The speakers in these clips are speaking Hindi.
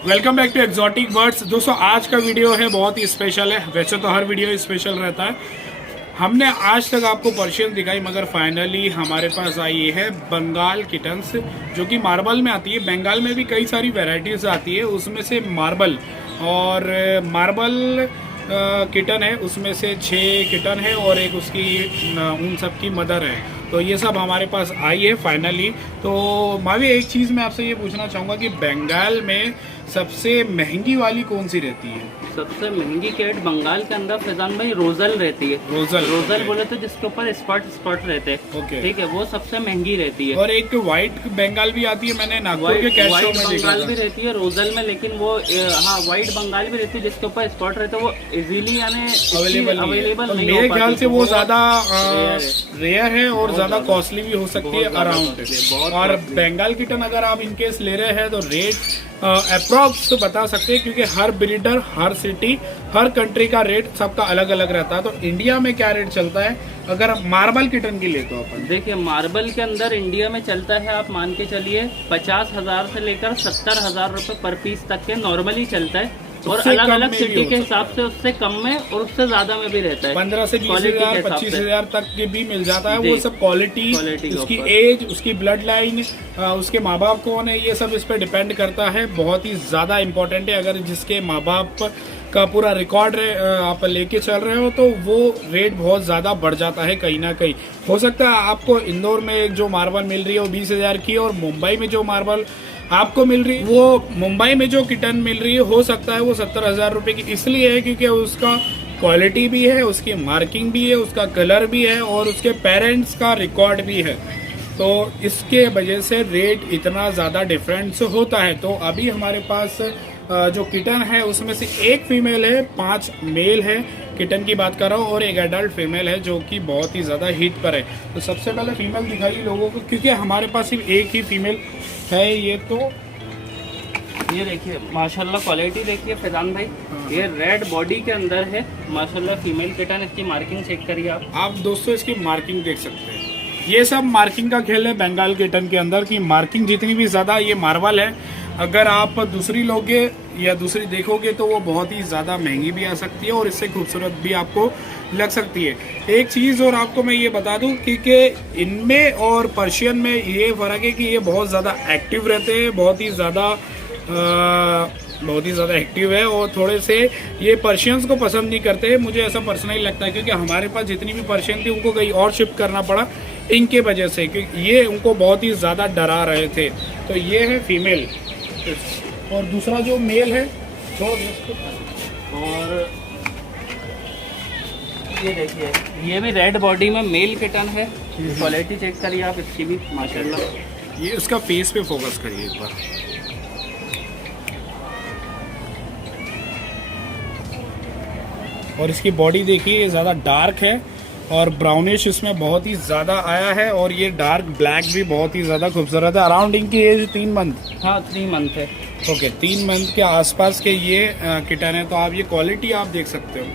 Welcome back to exotic birds. दोस्तों आज का वीडियो है बहुत ही स्पेशल है। वैसे तो हर वीडियो स्पेशल रहता है। हमने आज तक आपको पर्शियन दिखाई, मगर फाइनली हमारे पास आई है बंगाल किटन्स, जो कि मार्बल में आती है। बंगाल में भी कई सारी वैरायटीज आती है, उसमें से मार्बल और मार्बल किटन है, उसमें से 6 किटन है और एक उसकी उन सब की मदर है। तो ये सब हमारे पास आई है फाइनली। तो भाभी एक चीज़ मैं आपसे ये पूछना चाहूँगा कि बंगाल में सबसे महंगी वाली कौन सी रहती है? सबसे महंगी कैट बंगाल के अंदर फैजान भाई रोजल रहती है। रोजल बोले तो जिसके ऊपर स्पॉट रहते हैं। ठीक है, वो सबसे महंगी रहती है। और एक व्हाइट बंगाल भी आती है, मैंने नागपुर के कैट शो में देखा बंगाल भी रहती है रोजल में, लेकिन वो हाँ व्हाइट बंगाल भी रहती है जिसके ऊपर स्पॉट रहता है। वो इजीली यानी अवेलेबल नहीं। मेरे ख्याल से वो ज्यादा रेयर है और ज्यादा कॉस्टली भी हो सकती है अराउंड। और बंगाल किटन अगर आप इनकेस ले रहे हैं तो रेट अप्रॉक्स बता सकते हैं, क्योंकि हर ब्रीडर, हर सिटी, हर कंट्री का रेट सबका अलग अलग रहता है। तो इंडिया में क्या रेट चलता है अगर मार्बल किटन की ले तो अपन? देखिए मार्बल के अंदर इंडिया में चलता है, आप मान के चलिए 50,000 से लेकर 70,000 रुपए पर पीस तक के नॉर्मली चलता है। और अलग अलग सिटी के हिसाब से उससे कम में और उससे ज्यादा में भी रहता है। 15 से 20,000 25,000 तक के भी मिल जाता है। वो सब क्वालिटी, उसकी एज, उसकी ब्लड लाइन, उसके माँ बाप कौन है, ये सब इस पर डिपेंड करता है। बहुत ही ज्यादा इम्पोर्टेंट है। अगर जिसके माँ बाप का पूरा रिकॉर्ड आप लेके चल रहे हो तो वो रेट बहुत ज्यादा बढ़ जाता है कहीं ना कहीं। हो सकता है आपको इंदौर में जो मार्बल मिल रही है वो 20,000 की, और मुंबई में जो मार्बल आपको मिल रही है, वो मुंबई में जो किटन मिल रही है हो सकता है वो 70,000 रुपए की इसलिए है क्योंकि उसका क्वालिटी भी है, उसकी मार्किंग भी है, उसका कलर भी है और उसके पेरेंट्स का रिकॉर्ड भी है। तो इसके वजह से रेट इतना ज़्यादा डिफरेंस होता है। तो अभी हमारे पास जो किटन है उसमें से एक फीमेल है, 5 मेल है। किटन की बात कर रहा हूँ, और एक एडल्ट फीमेल है जो कि बहुत ही ज़्यादा हिट पर है। तो सबसे पहले फीमेल दिखाइए लोगों को, क्योंकि हमारे पास सिर्फ एक ही फीमेल है। ये तो ये देखिए माशाल्लाह क्वालिटी देखिए फैजान भाई, ये रेड बॉडी के अंदर है माशाल्लाह फीमेल किटन। इसकी मार्किंग चेक करिए आप दोस्तों इसकी मार्किंग देख सकते हैं। ये सब मार्किंग का खेल है बंगाल किटन के अंदर की मार्किंग जितनी भी ज्यादा ये मार्बल है। अगर आप दूसरी लोगे या दूसरी देखोगे तो वो बहुत ही ज्यादा महंगी भी आ सकती है और इससे खूबसूरत भी आपको लग सकती है। एक चीज और आपको मैं ये बता दूं कि इनमें और पर्शियन में ये फर्क है कि ये बहुत ज्यादा एक्टिव रहते हैं, बहुत ही ज्यादा एक्टिव है। और थोड़े से ये पर्शियंस को पसंद नहीं करते, मुझे ऐसा पर्सनली लगता है, क्योंकि हमारे पास जितनी भी पर्शियन थी उनको कहीं और शिफ्ट करना पड़ा इनके वजह से, क्योंकि ये उनको बहुत ही ज़्यादा डरा रहे थे। तो ये है फीमेल, और दूसरा जो मेल है और ये देखिए ये भी रेड बॉडी में मेल किटन है। क्वालिटी चेक करिए आप इसकी भी माशाल्लाह। ये उसका फेस पे फोकस करिए एक बार। और इसकी बॉडी देखिए ज़्यादा डार्क है और ब्राउनिश इसमें बहुत ही ज़्यादा आया है, और ये डार्क ब्लैक भी बहुत ही ज़्यादा खूबसूरत है। अराउंड इनकी एज 3 मंथ। हाँ 3 मंथ है। ओके 3 मंथ के आसपास के ये किटन है। तो आप ये क्वालिटी आप देख सकते हो।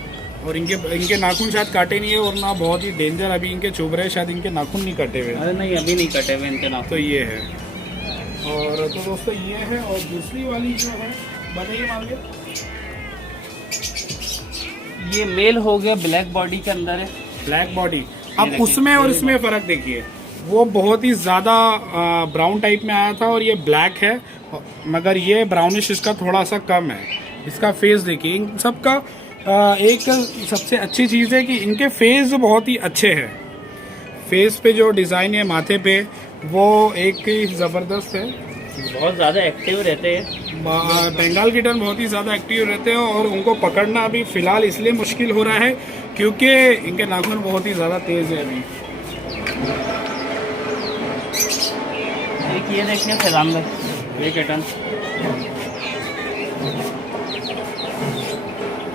और इनके नाखून शायद काटे नहीं है, और ना बहुत ही डेंजर अभी इनके चुभ रहे, शायद इनके नाखून नहीं कटे हुए। अरे नहीं अभी नहीं कटे हुए इनके नाखून। तो ये है। और तो दोस्तों ये है। और दूसरी वाली जो है बताइए मांगे। ये मेल हो गया, ब्लैक बॉडी के अंदर है। Black body. अब उसमें और इसमें फर्क देखिए, वो बहुत ही ज्यादा ब्राउन टाइप में आया था और ये ब्लैक है, मगर ये ब्राउनिश इसका थोड़ा सा कम है। इसका फेस देखिए, इन सबका एक सबसे अच्छी चीज़ है कि इनके फेस बहुत ही अच्छे हैं। फेस पे जो डिज़ाइन है माथे पे वो एक ही ज़बरदस्त है। बहुत ज़्यादा एक्टिव रहते हैं बंगाल किटन, बहुत ही ज़्यादा एक्टिव रहते हैं। और उनको पकड़ना अभी फ़िलहाल इसलिए मुश्किल हो रहा है क्योंकि इनके नाखून बहुत ही ज़्यादा तेज़ है अभी। एक ये देखिए फैजान भाई, ये किटन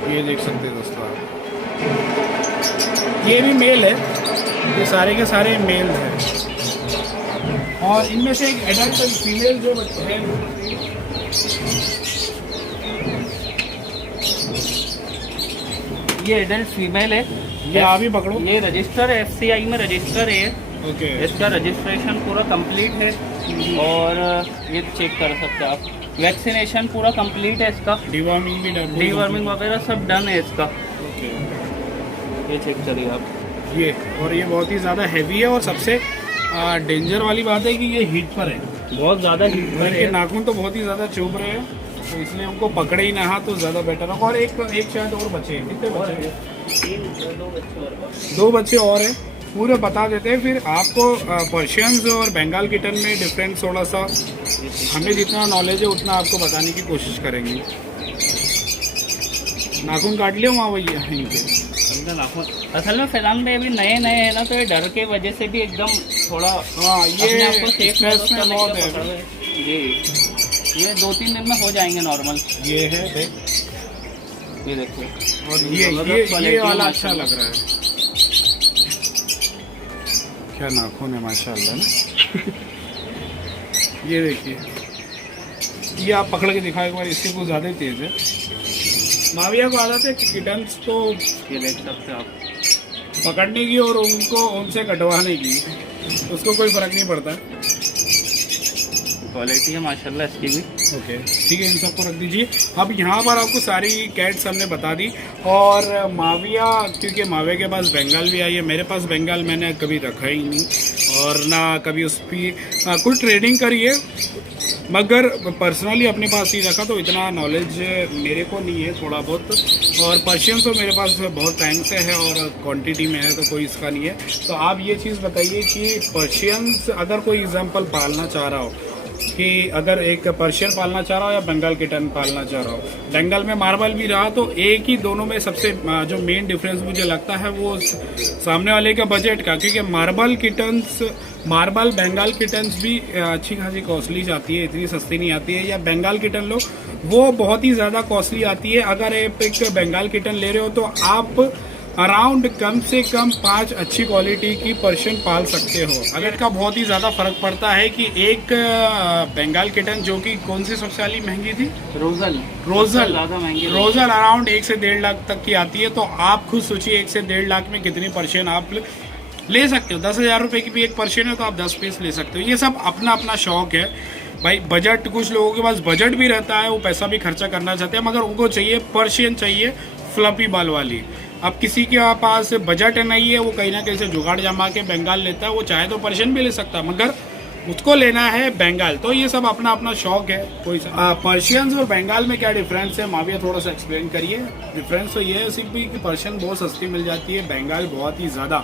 ये देख सकते हैं दोस्तों आप। ये भी मेल है, ये सारे के सारे मेल हैं। और इनमें से एक एडल्ट फीमेल जो है, ये एडल्ट फीमेल है। ये आप ही पकड़ो। ये रजिस्टर है, FCI में रजिस्टर है। ओके। इसका रजिस्ट्रेशन पूरा कंप्लीट है और ये चेक कर सकते हैं आप। वैक्सीनेशन पूरा कंप्लीट है इसका, डिवॉर्मिंग भी डन, डीवर्मिंग वगैरह सब डन है इसका। ओके। ये चेक करिए आप। ये और ये बहुत ही ज़्यादा हैवी है और सबसे डेंजर वाली बात है कि ये हीट पर है, बहुत ज़्यादा हीट पर इनके है। नाखून तो बहुत ही ज़्यादा चुभ रहे हैं, तो इसलिए उनको पकड़े ही ना तो ज़्यादा बेटर होगा। और एक शायद और बचे हैं, कितने बचे हैं? 2 बच्चे और हैं। पूरे बता देते हैं फिर आपको। पर्शियंस और बंगाल किटन में डिफरेंस थोड़ा सा हमें जितना नॉलेज है उतना आपको बताने की कोशिश करेंगे। नाखून काट लिया वहाँ वही इनके। असल में फैजान भाई अभी नए नए है ना, तो ये डर के वजह से भी एकदम थोड़ा हाँ, अपने ये आप को सेफ स्ट्रेस में बहुत है। जी, ये 2-3 दिन में हो जाएंगे नॉर्मल। ये है देख, ये देखो। और ये वाला अच्छा लग रहा है। क्या नाखून है माशाल्लाह ना। ये देखिए, ये आप पकड़ के दिखाओ एक बार, इससे कुछ ज़्यादा ही तेज़ है। माविया को आदत है कि किटन्स को ये देख सकते हैं आप, पकड़ने की और उनको उनसे कटवाने की, उसको कोई फ़र्क नहीं पड़ता। क्वालिटी है माशाल्लाह इसकी भी। ओके ठीक है, इन सबको रख दीजिए। अब यहाँ पर आपको सारी कैट्स हमने बता दी। और माविया, क्योंकि माविया के पास बंगाल भी आई है, मेरे पास बंगाल मैंने कभी रखा ही नहीं और ना कभी उस पर कुछ ट्रेडिंग करी है, मगर पर्सनली अपने पास ही रखा, तो इतना नॉलेज मेरे को नहीं है, थोड़ा बहुत। और पर्शियन तो मेरे पास बहुत टाइम से है और क्वांटिटी में है, तो कोई इसका नहीं है। तो आप ये चीज़ बताइए कि पर्शियंस अगर कोई एग्जांपल पालना चाह रहा हो, कि अगर एक पर्शियन पालना चाह रहा हो या बंगाल किटन पालना चाह रहा हो, बंगाल में मार्बल भी रहा, तो एक ही दोनों में सबसे जो मेन डिफरेंस मुझे लगता है वो सामने वाले का बजट का, क्योंकि मार्बल बंगाल किटन्स भी अच्छी खासी कॉस्टली जाती है, इतनी सस्ती नहीं आती है। या बंगाल किटन लो, वो बहुत ही ज़्यादा कॉस्टली आती है। अगर आप एक बंगाल किटन ले रहे हो तो आप अराउंड कम से कम 5 अच्छी क्वालिटी की पर्शियन पाल सकते हो। अगर का बहुत ही ज़्यादा फर्क पड़ता है कि एक बंगाल किटन जो कि कौन सी सबसे वाली महंगी थी, रोजल ज़्यादा महंगी, रोजल अराउंड 1 से 1.5 लाख तक की आती है। तो आप खुद सोचिए 1 से 1.5 लाख में कितनी पर्शियन आप ले सकते हो। 10,000 रुपये की भी एक पर्शियन है तो आप 10 पीस ले सकते हो। ये सब अपना अपना शौक है भाई। बजट, कुछ लोगों के पास बजट भी रहता है, वो पैसा भी खर्चा करना चाहते हैं, मगर उनको चाहिए पर्शियन, चाहिए फ्लफी बाल वाली। अब किसी के पास बजट नहीं है, वो कहीं ना कहीं से जुगाड़ जमा के बंगाल लेता है, वो चाहे तो पर्शियन भी ले सकता है, मगर उसको लेना है बंगाल। तो ये सब अपना अपना शौक है। कोई पर्शियंस और बंगाल में क्या डिफरेंस है, माविया थोड़ा सा एक्सप्लेन करिए। डिफरेंस तो ये है सिर्फ भी कि पर्शियन बहुत सस्ती मिल जाती है, बंगाल बहुत ही ज़्यादा।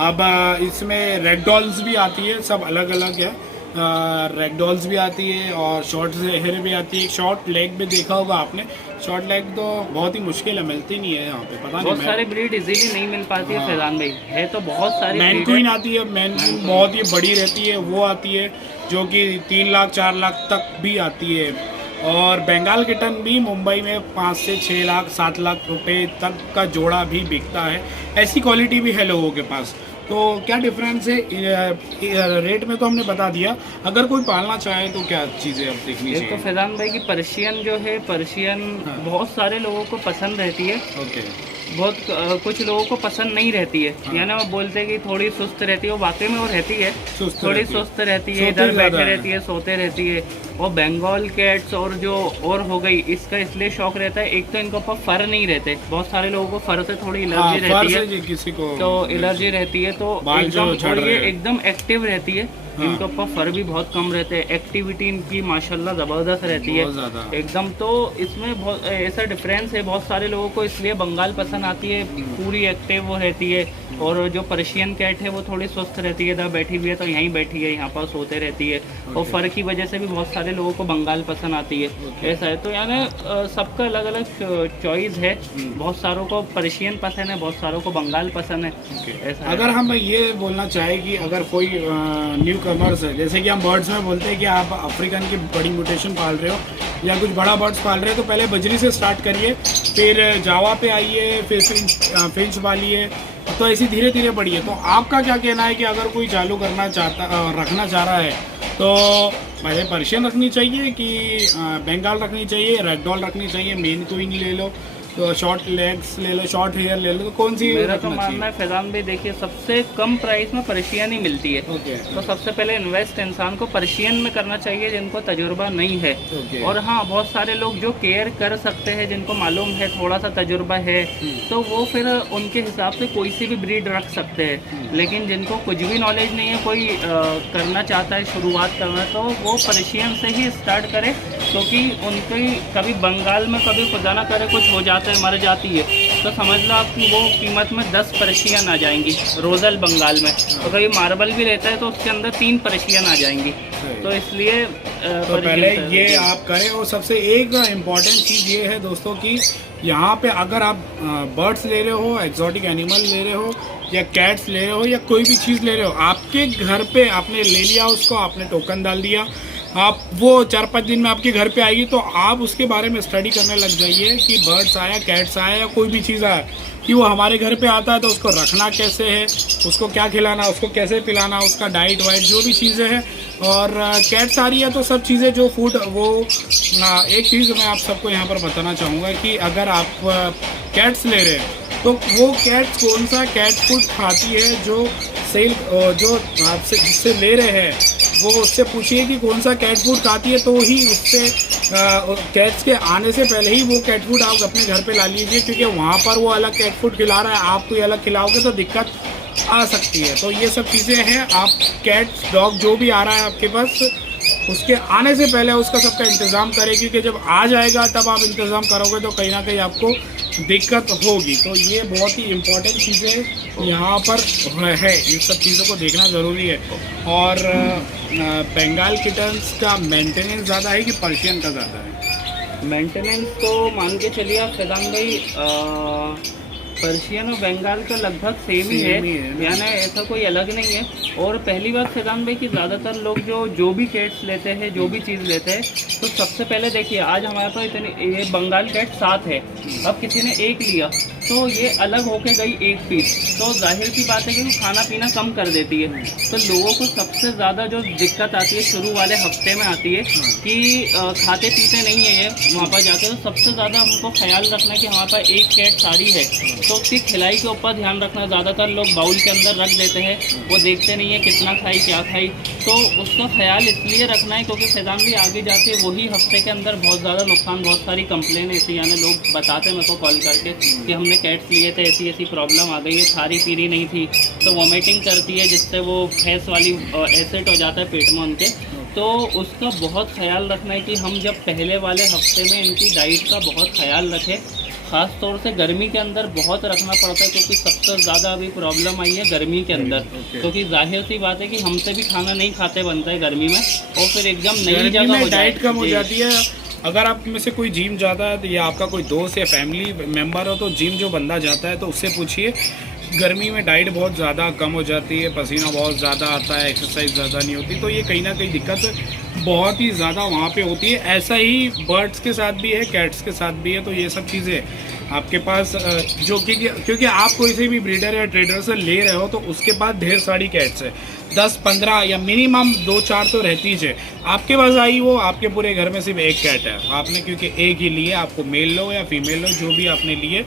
अब इसमें रेड डॉल्स भी आती है, सब अलग अलग है। रेड डॉल्स भी आती है और शॉर्ट हेयर भी आती है। शॉर्ट लेग भी देखा होगा आपने, शॉर्ट लेग तो बहुत ही मुश्किल है, मिलती नहीं है यहाँ पे, पता नहीं। बहुत सारी ब्रीड इजीली नहीं मिल पाती है फैजान भाई, है तो बहुत सारी। मैन क्वीन आती है, मैन क्वीन बहुत ही बड़ी रहती है, वो आती है जो कि 3 लाख 4 लाख तक भी आती है। और बंगाल किटन भी मुंबई में 5 से 6 लाख 7 लाख रुपए तक का जोड़ा भी बिकता है। ऐसी क्वालिटी भी है लोगों के पास। तो क्या डिफरेंस है रेट में तो हमने बता दिया। अगर कोई पालना चाहे तो क्या चीज़ें अब देखनी चाहिए? तो फैजान भाई की पर्शियन जो है, पर्शियन बहुत सारे लोगों को पसंद रहती है। ओके। बहुत कुछ लोगों को पसंद नहीं रहती है, यानी वो बोलते हैं कि थोड़ी सुस्त रहती है, वो वाकई में वो रहती है, थोड़ी सुस्त रहती है, इधर बैठे रहती है, सोते रहती है। और बंगाल कैट्स और जो और हो गई, इसका इसलिए शौक रहता है, एक तो इनके ऊपर फर नहीं रहते, बहुत सारे लोगों को फर से थोड़ी एलर्जी रहती है, किसी को तो एलर्जी रहती है, तो एकदम एक्टिव रहती है। इनके ऊपर फर भी बहुत कम रहते हैं, एक्टिविटी इनकी माशाल्लाह ज़बरदस्त रहती है एकदम। तो इसमें बहुत ऐसा डिफरेंस है, बहुत सारे लोगों को इसलिए बंगाल पसंद आती है, पूरी एक्टिव वो रहती है। और जो पर्शियन कैट है वो थोड़ी स्वस्थ रहती है, इधर बैठी हुई है तो यहीं बैठी है, यहाँ पर सोते रहती है। और फर की वजह से भी बहुत सारे लोगों को बंगाल पसंद आती है, ऐसा है। तो यानी सबका अलग अलग चॉइस है, बहुत सारों को पर्शियन पसंद है, बहुत सारों को बंगाल पसंद है, ऐसा। अगर हम ये बोलना चाहें कि अगर कोई न्यू कमर्स है, जैसे कि हम बर्ड्स में बोलते हैं कि आप अफ्रीकन की बड़ी म्यूटेशन पाल रहे हो या कुछ बड़ा बर्ड्स पाल रहे हो, तो पहले बजरी से स्टार्ट करिए, फिर जावा पे आइए, फिर फिंच पालिए, तो ऐसी धीरे धीरे बढ़िए। तो आपका क्या कहना है कि अगर कोई चालू करना रखना चाह रहा है तो पहले पर्शियन रखनी चाहिए कि बंगाल रखनी चाहिए, रेड डॉल रखनी चाहिए, मेन क्वीन ले लो, तो शॉर्ट लेग्स ले लो, शॉर्ट हेयर ले लो, तो कौन सी मेरा तो मानना है फैजान भाई, देखिए सबसे कम प्राइस में पर्शियन ही मिलती है। तो सबसे पहले इन्वेस्ट इंसान को पर्शियन में करना चाहिए जिनको तजुर्बा नहीं है। और हाँ, बहुत सारे लोग जो केयर कर सकते हैं, जिनको मालूम है, थोड़ा सा तजुर्बा है, तो वो फिर उनके हिसाब से कोई सी भी ब्रीड रख सकते हैं। लेकिन जिनको कुछ भी नॉलेज नहीं है, कोई करना चाहता है, शुरुआत करना है, तो वो पर्शियन से ही स्टार्ट करे, क्योंकि उनकी कभी बंगाल में कभी खुदा ना करे कुछ हो जाता है, मर जाती है, तो समझ लो आपकी वो कीमत में 10 पर्शियन आ जाएंगी रोजल बंगाल में। तो कभी मार्बल भी रहता है तो उसके अंदर 3 पर्शियन आ जाएंगी। तो इसलिए तो पहले ये आप करें। और सबसे एक इम्पॉर्टेंट चीज़ ये है दोस्तों कि यहाँ पे अगर आप बर्ड्स ले रहे हो, एक्जॉटिक एनिमल ले रहे हो, या कैट्स ले रहे हो, या कोई भी चीज़ ले रहे हो, आपके घर पे आपने ले लिया उसको, आपने टोकन डाल दिया, आप वो 4-5 दिन में आपके घर पे आएगी, तो आप उसके बारे में स्टडी करने लग जाइए कि बर्ड्स आया, कैट्स आया, या कोई भी चीज़ आया, कि वो हमारे घर पे आता है तो उसको रखना कैसे है, उसको क्या खिलाना, उसको कैसे पिलाना, उसका डाइट वाइट जो भी चीज़ें हैं। और कैट्स आ रही है तो सब चीज़ें जो फूड, वो एक चीज़ मैं आप सबको यहाँ पर बताना चाहूँगा कि अगर आप कैट्स ले रहे हैं तो वो कैट्स कौन सा कैट फूड खाती है, जो सेल जो आपसे जिससे ले रहे हैं वो उससे पूछिए कि कौन सा कैट फूड खाती है, तो ही उससे कैट्स के आने से पहले ही वो कैट फूड आप अपने घर पे ला लीजिए, क्योंकि वहाँ पर वो अलग कैट फूड खिला रहा है, आप कोई अलग खिलाओगे तो दिक्कत आ सकती है। तो ये सब चीज़ें हैं, आप कैट डॉग जो भी आ रहा है आपके पास, उसके आने से पहले उसका सबका इंतज़ाम करें, क्योंकि जब आ जाएगा तब आप इंतज़ाम करोगे तो कहीं ना कहीं आपको दिक्कत होगी। तो ये बहुत ही इम्पोर्टेंट चीज़ें यहाँ पर है, इन सब चीज़ों को देखना ज़रूरी है। और बंगाल किटन्स का मेंटेनेंस ज़्यादा है कि पर्शियन का ज़्यादा है? मेंटेनेंस तो मान के चलिए आप फैजान भाई, पर्शियन और बंगाल का लगभग सेम ही है, यानी ऐसा कोई अलग नहीं है। और पहली बात फैजान भाई कि ज़्यादातर लोग जो भी कैट्स लेते हैं, जो भी चीज़ लेते हैं, तो सबसे पहले देखिए आज हमारे पास इतने ये बंगाल कैट 7 है, अब किसी ने 1 लिया तो ये अलग होके गई 1 पीस, तो जाहिर सी बात है कि वो खाना पीना कम कर देती है। तो लोगों को सबसे ज़्यादा जो दिक्कत आती है शुरू वाले हफ्ते में आती है कि खाते पीते नहीं है ये वहाँ पर जाकर। तो सबसे ज़्यादा हमको ख्याल रखना है कि हमारे पास 1 कैट सारी है तो उसकी खिलाई के ऊपर ध्यान रखना। ज़्यादातर लोग बाउल के अंदर रख देते हैं, वो देखते नहीं है कितना खाई क्या खाई, तो उसका ख्याल इसलिए रखना है क्योंकि फैजान भी आगे जाके वही हफ्ते के अंदर बहुत ज़्यादा नुकसान, बहुत सारी कंप्लेन ऐसी, यानी लोग बताते हैं मेरे को कॉल करके कि हमने कैट्स लिए थे, ऐसी ऐसी प्रॉब्लम आ गई है, खारी पीरी नहीं थी, तो वॉमिटिंग करती है, जिससे वो फैस वाली एसिड हो जाता है पेट में उनके। तो उसका बहुत ख्याल रखना है कि हम जब पहले वाले हफ्ते में इनकी डाइट का बहुत ख्याल रखें। ख़ास तौर से गर्मी के अंदर बहुत रखना पड़ता है, क्योंकि सबसे ज़्यादा अभी प्रॉब्लम आई है गर्मी के अंदर, क्योंकि जाहिर सी बात है कि हमसे भी खाना नहीं खाते बनता है गर्मी में, और फिर एकदम नई जगह डाइट कम हो जाती है। अगर आप में से कोई जिम जाता है तो या आपका कोई दोस्त या फैमिली मेम्बर हो तो जिम जो बंदा जाता है तो उससे पूछिए, गर्मी में डाइट बहुत ज़्यादा कम हो जाती है, पसीना बहुत ज़्यादा आता है, एक्सरसाइज ज़्यादा नहीं होती, तो ये कहीं ना कहीं दिक्कत बहुत ही ज़्यादा वहाँ पे होती है। ऐसा ही बर्ड्स के साथ भी है, कैट्स के साथ भी है। तो ये सब चीज़ें आपके पास जो कि क्योंकि आप कोई से भी ब्रीडर या ट्रेडर से ले रहे हो तो उसके पास ढेर सारी कैट्स है, 10-15 या मिनिमम 2-4 तो रहती है। आपके पास आई वो आपके पूरे घर में सिर्फ 1 कैट है, आपने क्योंकि एक ही लिए, आपको मेल लो या फीमेल लो जो भी आपने लिए,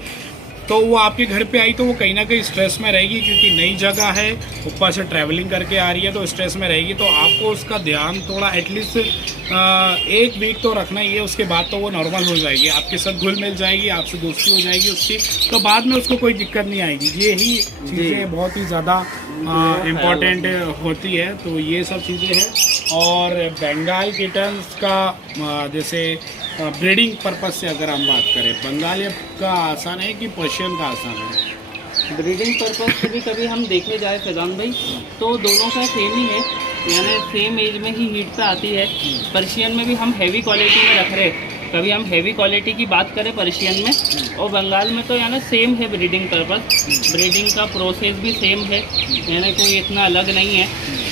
तो वो आपके घर पे आई तो वो कहीं ना कहीं स्ट्रेस में रहेगी, क्योंकि नई जगह है, ऊपर से ट्रैवलिंग करके आ रही है तो स्ट्रेस में रहेगी। तो आपको उसका ध्यान थोड़ा एटलीस्ट 1 वीक तो रखना ही है, उसके बाद तो वो नॉर्मल हो जाएगी, आपके साथ घुल मिल जाएगी, आपसे दोस्ती हो जाएगी उसकी, तो बाद में उसको कोई दिक्कत नहीं आएगी। ये ही चीज़ें बहुत ही ज़्यादा इम्पॉर्टेंट होती है। तो ये सब चीज़ें हैं। और बंगाल किटन्स का जैसे ब्रीडिंग पर्पस से अगर हम बात करें, बंगाली का आसान है कि पर्शियन का आसान है? ब्रीडिंग पर्पस से भी कभी हम देखे जाए फैजान भाई तो दोनों का सेम ही है, यानी सेम एज में ही हीट पे आती है। पर्शियन में भी हम हैवी क्वालिटी में रख रहे, कभी हम हैवी क्वालिटी की बात करें पर्शियन में, और बंगाल में तो यानी सेम है ब्रीडिंग पर्पस, ब्रीडिंग का प्रोसेस भी सेम है, यानी कोई इतना अलग नहीं है।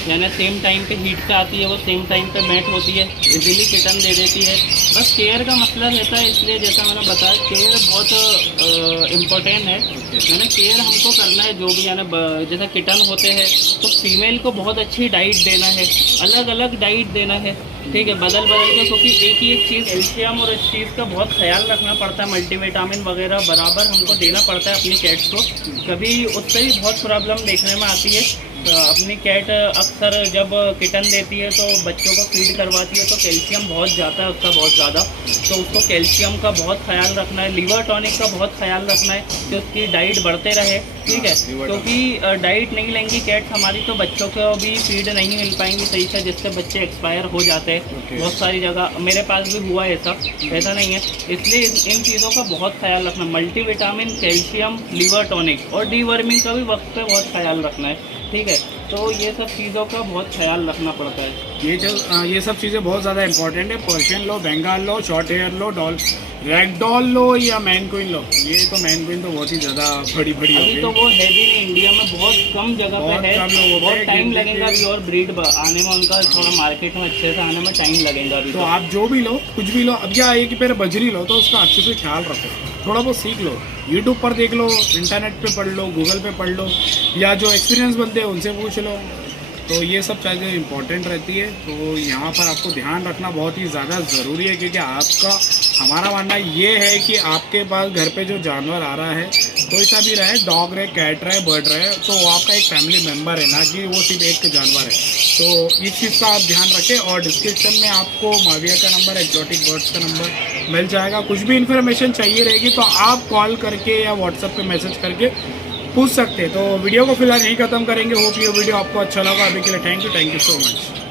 यानी सेम टाइम पे हीट पे आती है, वो सेम टाइम पे मैट होती है, इजीली किटन दे देती है। बस केयर का मसला रहता है, इसलिए जैसा मैंने बताया केयर बहुत इम्पोर्टेंट है। यानी केयर हमको करना है जो भी, यानी जैसे किटन होते हैं तो फीमेल को बहुत अच्छी डाइट देना है, अलग अलग डाइट देना है, ठीक है, बदल के, क्योंकि एक ही एक चीज़ कैल्शियम और इस चीज़ का बहुत ख्याल रखना पड़ता है, मल्टीविटामिन वगैरह बराबर हमको देना पड़ता है अपनी कैट्स को। कभी उससे भी बहुत प्रॉब्लम देखने में आती है। अपनी कैट अक्सर जब किटन देती है तो बच्चों को फीड करवाती है तो कैल्शियम बहुत जाता है उसका, बहुत ज़्यादा, तो उसको कैल्शियम का बहुत ख्याल रखना है, लीवर टॉनिक का बहुत ख्याल रखना है कि उसकी डाइट बढ़ते रहे, ठीक है, क्योंकि डाइट नहीं लेंगी कैट्स हमारी तो बच्चों को भी फीड नहीं मिल पाएंगी सही से, जिससे बच्चे एक्सपायर हो जाते हैं। बहुत सारी जगह मेरे पास भी हुआ है ऐसा नहीं है, इसलिए इन चीज़ों का बहुत ख्याल रखना, मल्टीविटामिन, कैल्शियम, लीवर टॉनिक और डीवर्मिंग का भी वक्त पे बहुत ख्याल रखना है, ठीक है। तो ये सब चीज़ों का बहुत ख्याल रखना पड़ता है। ये सब चीज़ें बहुत ज़्यादा इंपॉर्टेंट है। पर्शियन लो, बंगाल लो, शॉर्ट हेयर लो, रैगडॉल लो या मैन क्वीन लो। ये तो मैन क्वीन तो बहुत ही ज़्यादा बड़ी अभी तो वो है भी नहीं, इंडिया में बहुत कम जगह पे है, बहुत टाइम लगेगा अभी और ब्रीड आने में, उनका थोड़ा मार्केट में अच्छे से आने में टाइम लगेगा अभी। तो आप जो भी लो, कुछ भी लो, अब क्या है कि पहले बजरी लो तो उसका अच्छे से ख्याल रखो, थोड़ा बहुत सीख लो, यूट्यूब पर देख लो, इंटरनेट पे पढ़ लो, गूगल पे पढ़ लो, या जो एक्सपीरियंस बनते हैं उनसे पूछ लो। तो ये सब चीज़ें इंपॉर्टेंट रहती है। तो यहाँ पर आपको ध्यान रखना बहुत ही ज़्यादा ज़रूरी है, क्योंकि हमारा मानना ये है कि आपके पास घर पे जो जानवर आ रहा है, कोई सा भी रहे, डॉग रहे, कैट रहे, बर्ड रहे, तो वो आपका एक फैमिली मेम्बर है, ना कि वो सिर्फ एक जानवर है। तो इस चीज़ का आप ध्यान रखें। और डिस्क्रिप्शन में आपको माविया का नंबर, एक्जॉटिक बर्ड्स का नंबर मिल जाएगा। कुछ भी इन्फॉर्मेशन चाहिए रहेगी तो आप कॉल करके या व्हाट्सएप पे मैसेज करके पूछ सकते हैं। तो वीडियो को फिलहाल यहीं खत्म करेंगे। होप ये वीडियो आपको अच्छा लगा। अभी के लिए थैंक यू सो मच।